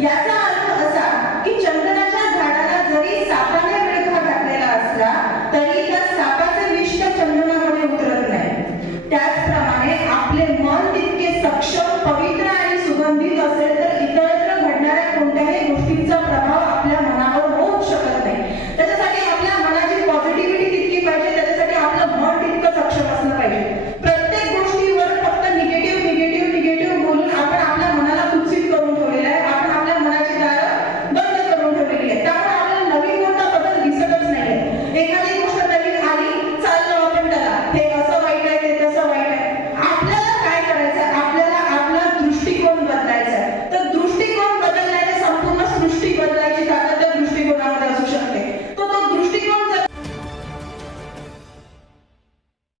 याचा अर्थ असा की चंदनाच्या झाडाला जरी सापाने विळखा घातलेला असला तरी त्या सापाचे विष चंदनामध्ये उतरत नाही. त्याचप्रमाणे आपले मन तितके सक्षम पवित्र आहे এখানে